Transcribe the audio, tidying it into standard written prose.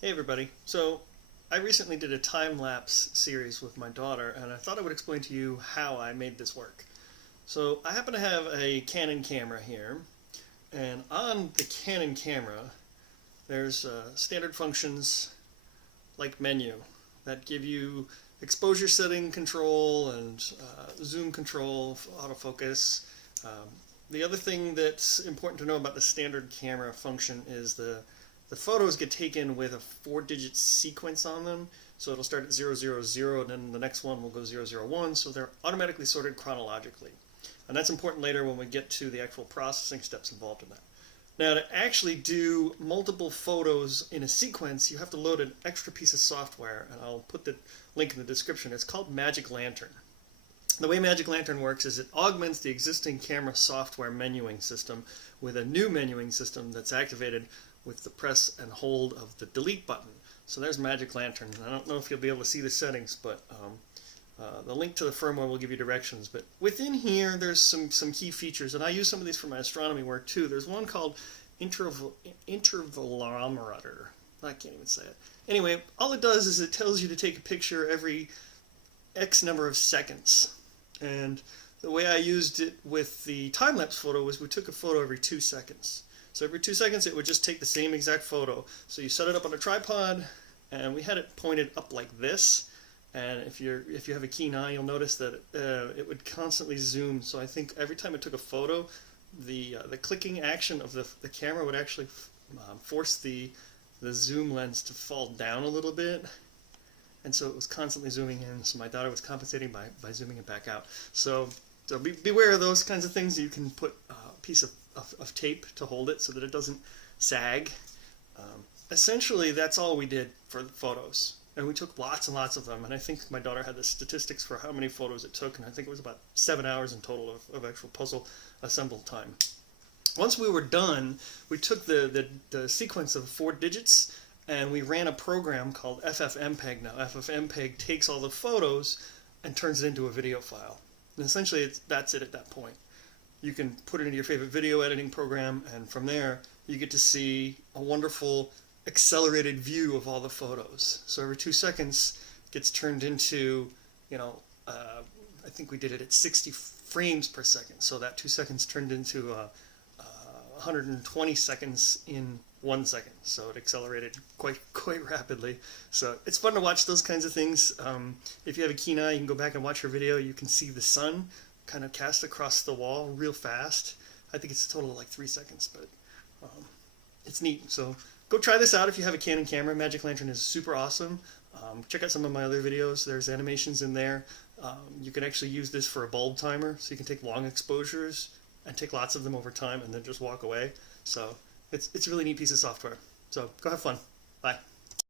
Hey everybody. So I recently did a time-lapse series with my daughter and I thought I would explain to you how I made this work. So I happen to have a Canon camera here, and on the Canon camera there's standard functions like menu that give you exposure setting control and zoom control, autofocus. Um, the other thing that's important to know about the standard camera function is the photos get taken with a 4-digit sequence on them. So it'll start at 000 and then the next one will go 001. So they're automatically sorted chronologically. And that's important later when we get to the actual processing steps involved in that. Now, to actually do multiple photos in a sequence, you have to load an extra piece of software, and I'll put the link in the description. It's called Magic Lantern. The way Magic Lantern works is it augments the existing camera software menuing system with a new menuing system that's activated with the press and hold of the delete button. So there's Magic Lantern. I don't know if you'll be able to see the settings, but the link to the firmware will give you directions. But within here, there's some key features, and I use some of these for my astronomy work too. There's one called intervalometer. I can't even say it. Anyway, all it does is it tells you to take a picture every X number of seconds. And the way I used it with the time-lapse photo was we took a photo every 2 seconds. So every 2 seconds it would just take the same exact photo. So you set it up on a tripod, and we had it pointed up like this. And if you have a keen eye, you'll notice that it would constantly zoom. So I think every time it took a photo, the clicking action of the camera would actually force the zoom lens to fall down a little bit. And so it was constantly zooming in. So my daughter was compensating by zooming it back out. So beware of those kinds of things. You can put a piece of tape to hold it so that it doesn't sag. Essentially, that's all we did for the photos. And we took lots and lots of them. And I think my daughter had the statistics for how many photos it took. And I think it was about 7 hours in total of actual puzzle assemble time. Once we were done, we took the sequence of 4 digits and we ran a program called FFmpeg. Now, FFmpeg takes all the photos and turns it into a video file. And essentially, that's it at that point. You can put it into your favorite video editing program, and from there, you get to see a wonderful accelerated view of all the photos. So every 2 seconds gets turned into, I think we did it at 60 frames per second. So that 2 seconds turned into 120 seconds in 1 second. So it accelerated quite rapidly. So it's fun to watch those kinds of things. If you have a keen eye, you can go back and watch your video. You can see the sun kind of cast across the wall real fast. I think it's a total of like 3 seconds, but it's neat. So go try this out if you have a Canon camera. Magic Lantern is super awesome. Check out some of my other videos. There's animations in there. You can actually use this for a bulb timer, so you can take long exposures and take lots of them over time and then just walk away. So it's a really neat piece of software. So go have fun. Bye.